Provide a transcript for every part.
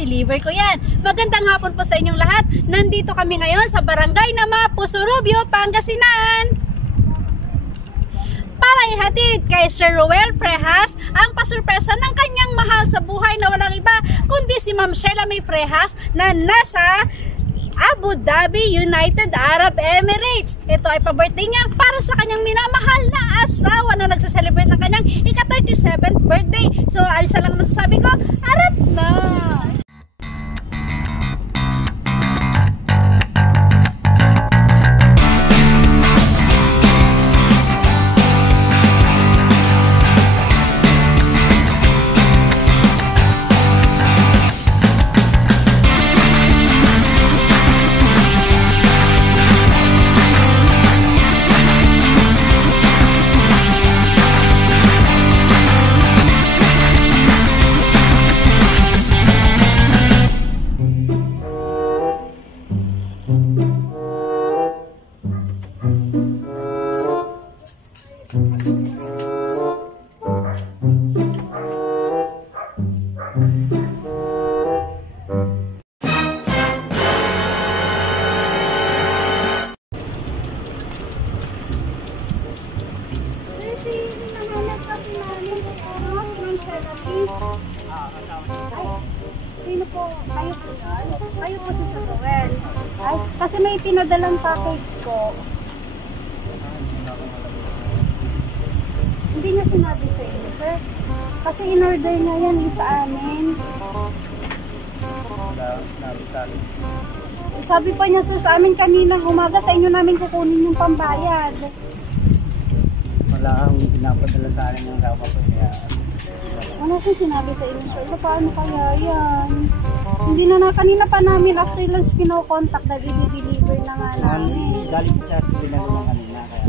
ipa-deliver ko yan. Magandang hapon po sa inyong lahat. Nandito kami ngayon sa Barangay Namapo, Surubio, Pangasinan, para ihatid kay Sir Roel Frejas ang pasurpresa ng kanyang mahal sa buhay na walang iba kundi si Ma'am Sheila May Frejas na nasa Abu Dhabi, United Arab Emirates. Ito ay pa-birthday niya para sa kanyang minamahal na asawa na nagsa-celebrate ng kanyang ika-37th birthday. So, alisa lang masasabi ko, arat na! Sino po? Kayo po yan? Kayo po si Sir Roel. Ay, kasi may pinadalang package po. Hindi niya sinabi sa inyo, sir. Kasi in-order niya yan sa amin. Sabi pa niya, sir, sa amin kaninang umaga, sa inyo namin kukunin yung pambayad. Wala kang pinapadala sa akin ng gawa ko niya. Wala siyang sinabi sa inyo, sir. Paano kaya yan? Hindi na kanina pa namin after lunch kino-contact dahil i-deliver na nga namin. Galing ko sa atin na naman kanina kaya.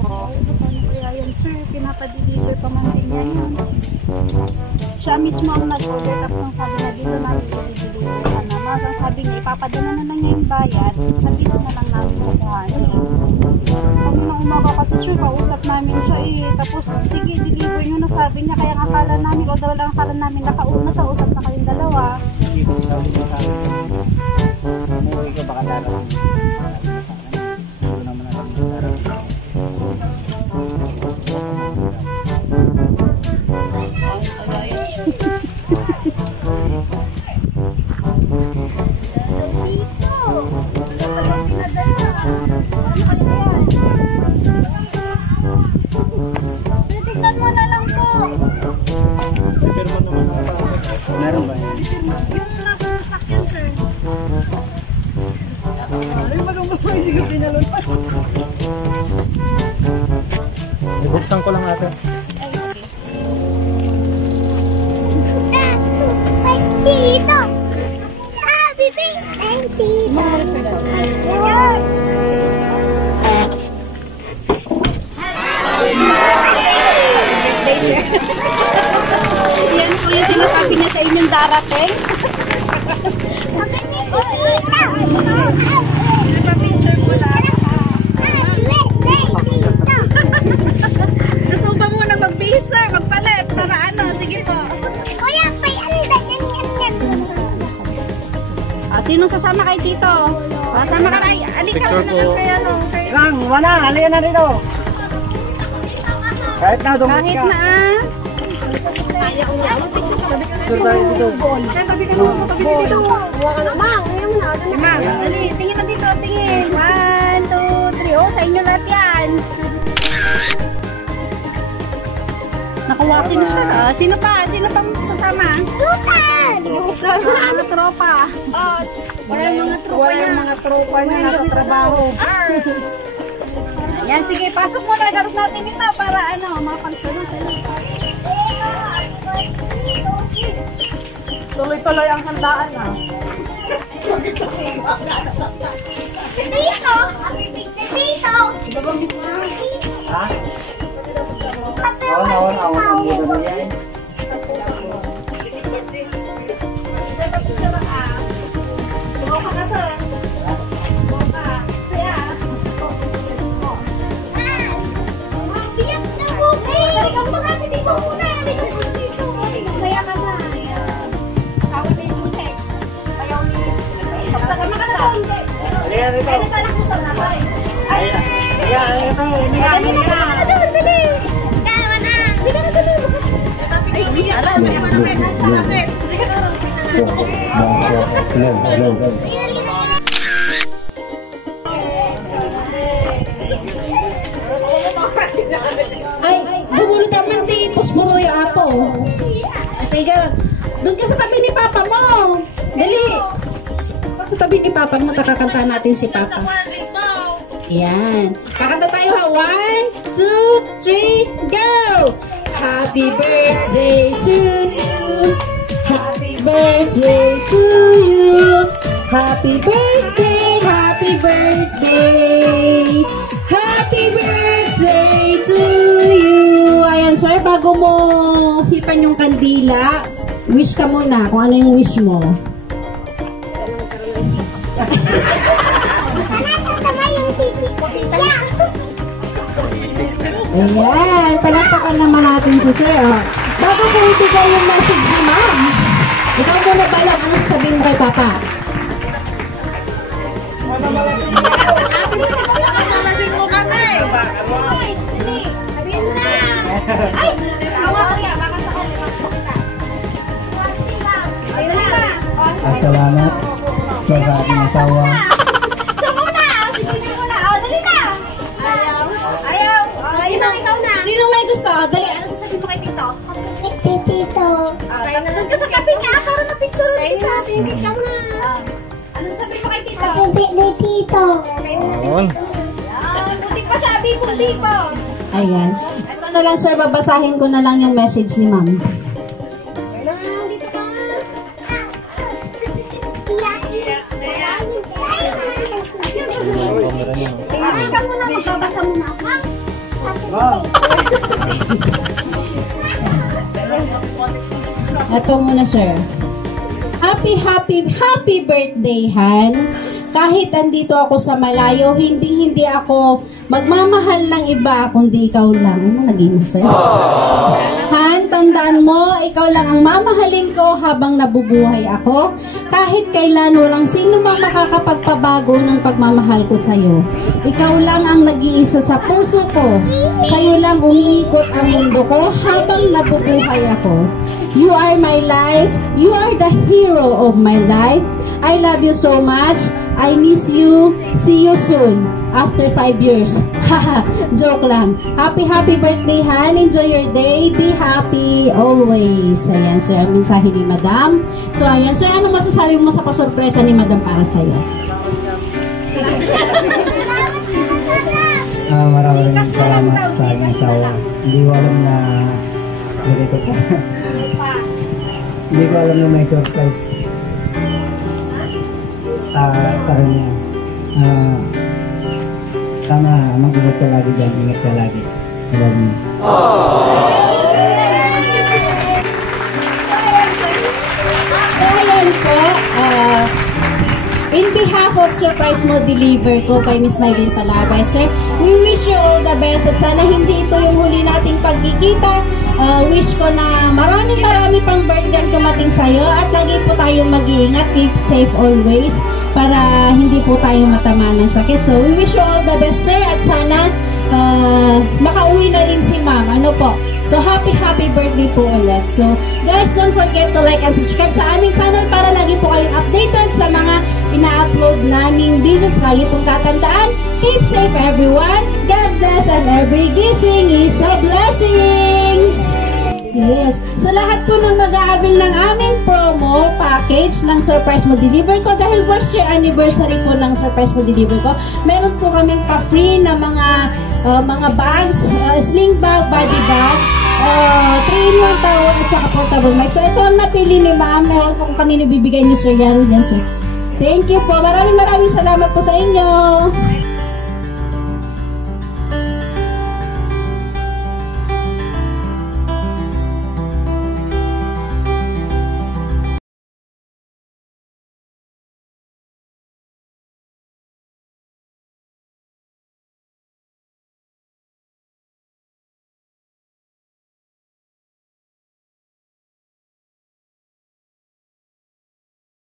Paano kaya yan, sir? Pinapa-deliver pa man din yan. Siya mismo ang nag-order tapos ang sabi na dito namin i-deliver ka naman. Ang sabi niya, ipapadala na lang niya yung bayad. Nandito na lang namin kukuhanin. Kami na umaga kasi, sir, kausap namin siya eh. Tapos, sige, deliver nyo na sabi niya. Kaya ang akala namin, o daw lang akala namin, nakauna ta, usap na kayong dalawa. Sige, sabi ko sa akin. Umuwi ko baka darating. Ito naman na lang darating. Tignan mo na lang po. Meron ba yan? Yung nasa sasakyan, sir. Ay, magandang sige, pinalon pa. Ibuksan ko lang ate. Dito! Ah, bibi! Dito! Ayan! Yan po yung sinasabi niya sa inyong darating. Nagpa-picture mo lang. Gusto ba muna mag-bihis, sir? Magpalit para ano? Sige po. Kuya, may andan yan. Sinong sasama kay Tito? Sasama ka kay... Alika mo na lang kayo. Lang, wala, halika na dito. Kahit na, dumit Kahit ka. na Sir, tayo dito. Ma'am, dali, tingin na dito, tingin. 1, 2, 3. Oh, sa inyo lahat yan. Nakawaki na siya. Sino pa? Sino pang sasama? Tutan! Lugar, mga tropa. Wala mga tropa na nasa trabaho. Yan, sige, pasok mo na. Garot natin ito para ano, mapansunod. Tuloy-tuloy ang handaan ah. Dito! Dito! Ha? Awan ang muda na yan. Buka ka, sir. Buka. Kaya. Biyak na po eh! Ikaw mo kasi dito muna. Dito. Kaya ka na. Tawag na yung Ayaw ni... Kasama ka na doon. Ayan, ito. Ay, nagtanak mo sa nanay. Ay, Ayan, ito. Hindi ka. dali na, kasama ka na doon, dali. Dalawa na. Dali ka na, dali. Ay, hindi alam. Hindi ka na, Ay, bumulot naman di puspulo yung apo. Okay, doon ka sa tabi ni Papa mo. Dali. Sa tabi ni Papa mo, kakakanta natin si Papa. Yan. Kakanta tayo ha. 1, 2, 3, go! Happy birthday to you. Happy birthday to you. Happy birthday, happy birthday. Happy birthday to you. Ayan, sir, bago mo hipan yung kandila, wish ka muna kung ano yung wish mo. Ayan, palakpakan naman natin si sir. Oh. Bago po ibigay yung message ni ma'am, ikaw muna balang ano sasabihin mo kay Papa? Malasin mo kami. Ay, awa ko yan. Baka sa kanila. Dali na. Salamat sa ating asawa. Siya muna. Sige muna. O, dali na. Ayaw. Ayaw. Ikaw na. Sino may gusto? Dali. Ano sasabihin mo kay Tito? Tito. Doon ka sa tabi niya para na-picture kita. Ikaw na. Ano sasabihin mo kay Tito? Happy birthday, Tito. Ayun. Buti pa siya. Bipong-bipo. Ayan. Ito na lang sir, babasahin ko na lang yung message ni ma'am. Ikaw muna. Magbabasa muna. Ito muna sir. Happy birthday, Han. Kahit andito ako sa malayo, hindi ako magmamahal ng iba, kundi ikaw lang. Ano naging masaya? Han, tandaan mo, ikaw lang ang mamahalin ko habang nabubuhay ako. Kahit kailan walang sino mang makakapagpabago ng pagmamahal ko sa'yo. Ikaw lang ang nag-iisa sa puso ko. Sa'yo lang umiikot ang mundo ko habang nabubuhay ako. You are my life. You are the hero of my life. I love you so much. I miss you. See you soon. After 5 years. Haha, joke lang. Happy birthday, Han. Enjoy your day. Be happy always. Ayan, sir. Ang mensahe ni Madam. So, ayan, sir. Ano masasabi mo sa pasurpresa ni Madam para sa'yo? Maraming salamat sa aking asawa. Hindi ko alam na ganito po. Hindi ko alam na may surprise sa kanya. Sana mag-ingat ka lagi dyan. Ingat ka lagi. Love you. So, ayan po. In behalf of Surprise Mo Deliver ko kay Miss Mylene Palabay, sir, we wish you all the best at sana hindi ito yung huli nating pagkikita. Wish ko na marami pang birthday ang dumating sa'yo at lagi po tayong mag-iingat, keep safe always para hindi po tayo matama ng sakit. So, we wish you all the best, sir, at sana makauwi na rin si ma'am. Ano po? So, happy birthday po ulit. So, guys, don't forget to like and subscribe sa aming channel para lagi po kayong updated sa mga ina-upload naming videos. Lagi pong tatandaan, keep safe everyone. God bless and every gising is a blessing. Yes. So, lahat po ng mag-aabil ng aming promo package ng Surprise Mo Deliver ko dahil 1st year anniversary po ng Surprise Mo Deliver ko, meron po kaming pa-free na mga bags, sling bag, body bag, 3-in-1 towel at saka portable mic. So, ito ang napili ni ma'am. Ewan ko kung kanino bibigay ni Sir Yaro din, sir. Thank you po. Maraming salamat po sa inyo.